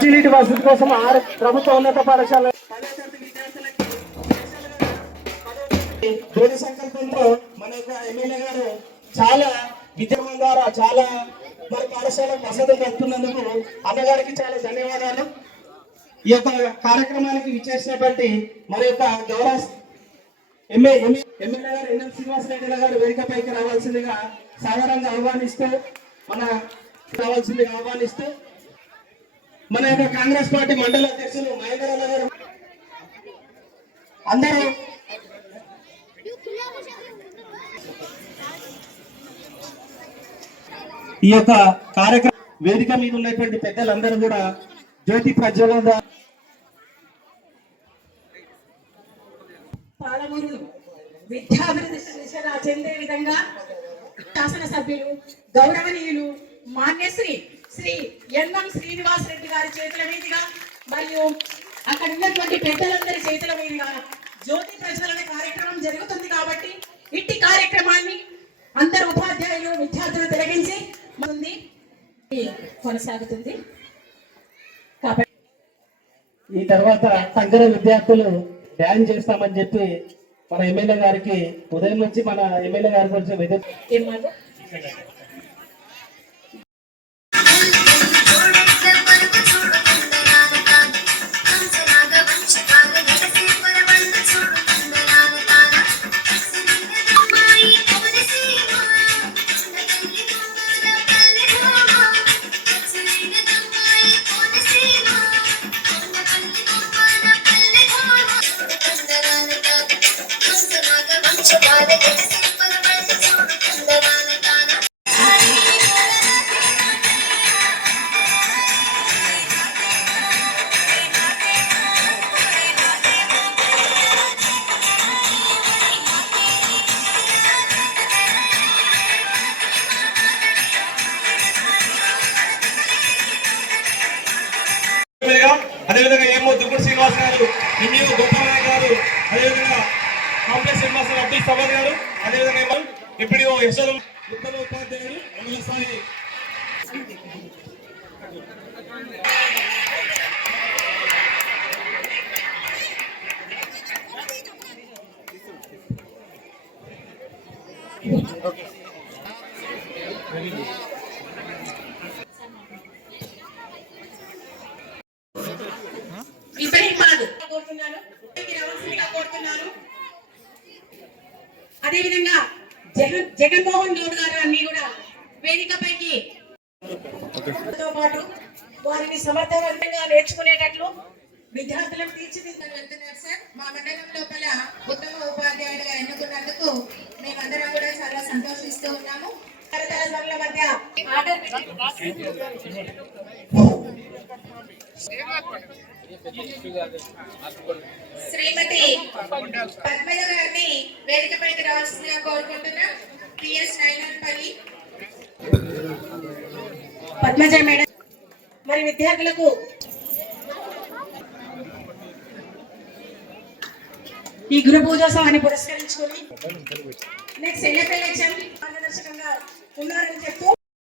మంచినీటి వసతి కోసం ఆరు ప్రభుత్వ ఉన్నత పాఠశాల విద్యార్థులకి సంకల్పంతో మన యొక్క ఎమ్మెల్యే గారు చాలా విద్యమం ద్వారా చాలా మన పాఠశాలకు వసతులు కలుపుతున్నందుకు అన్నగారికి చాలా ధన్యవాదాలు. ఈ యొక్క కార్యక్రమానికి విచ్చేసినటువంటి మరి యొక్క గౌరవ ఎమ్మె ఎమ్మెల్యే గారు ఎన్ఎం శ్రీనివాసరెడ్డి గారు వేదికపైకి రావాల్సిందిగా సాధారణంగా ఆహ్వానిస్తూ మన రావాల్సిందిగా ఆహ్వానిస్తూ మన యొక్క కాంగ్రెస్ పార్టీ మండల అధ్యక్షులు మహేంద్రరావు గారు. అందరూ ఈ యొక్క కార్యక్రమం వేదిక మీద ఉన్నటువంటి పెద్దలందరూ కూడా జ్యోతి ప్రజ్వలన పాలమూరు విద్యాభివృద్ధి దిశ చెందే విధంగా శాసనసభ్యులు గౌరవనీయులు మాన్యశ్రీ శ్రీ ఎన్ఎం శ్రీనివాస్ రెడ్డి గారి చేతుల మీదుగా మరియు అక్కడ ఉన్నటువంటి పెద్దలందరి చేతుల మీదుగా జ్యోతి ప్రజ్వలన కార్యక్రమం జరుగుతుంది కాబట్టి ఇట్టి కార్యక్రమాన్ని అందరు ఉపాధ్యాయులు విద్యార్థులు తిలగించి ఉంది కొనసాగుతుంది. కాబట్టి ఈ తర్వాత సంగర విద్యార్థులు డ్యాన్స్ చేస్తామని చెప్పి మన ఎమ్మెల్యే గారికి ఉదయం నుంచి మన ఎమ్మెల్యే గారి గురించి అదేవిధంగా ఏమో దుగ్గుడు శ్రీనివాస్ గారు ఎంఈఓ గోపాలయ్య గారు అదేవిధంగా కాంప్లెక్స్ శ్రీనివాస్ అబ్దుల్ సమద్ గారు అదేవిధంగా ఏమో ఇప్పుడు యశోదం ఉత్తమ ఉపాధ్యాయులు ఎమ్మెల్యే Okay. కోరుతున్నాను. కోరుతున్నాను. అదేవిధంగా జగన్ జగన్మోహన్ గౌడ్ గారు అన్ని కూడా వేదికపైకి తో పాటు వారిని సమర్థవంతంగా నేర్చుకునేటట్లు విద్యార్థులకు తీర్చిదిద్దారు వెళ్తున్నారు సార్. మా మండలం లోపల ఉత్తమ ఉపాధ్యాయుడిగా ఎన్నుకున్నందుకు మేమందరం కూడా చాలా సంతోషిస్తూ ఉన్నాము. శ్రీమతి పద్మజ గారిని వేదికపైకి రావాల్సిందిగా కోరుకుంటున్నాం. పిఎస్ నైనాన్పల్లి పద్మజ మేడం మరి విద్యార్థులకు ఈ గురు పూజోత్సవాన్ని పురస్కరించుకొని నెక్స్ట్ ఎన్ఎఫ్ ఎలక్షన్ మార్గదర్శకంగా 我们来一个。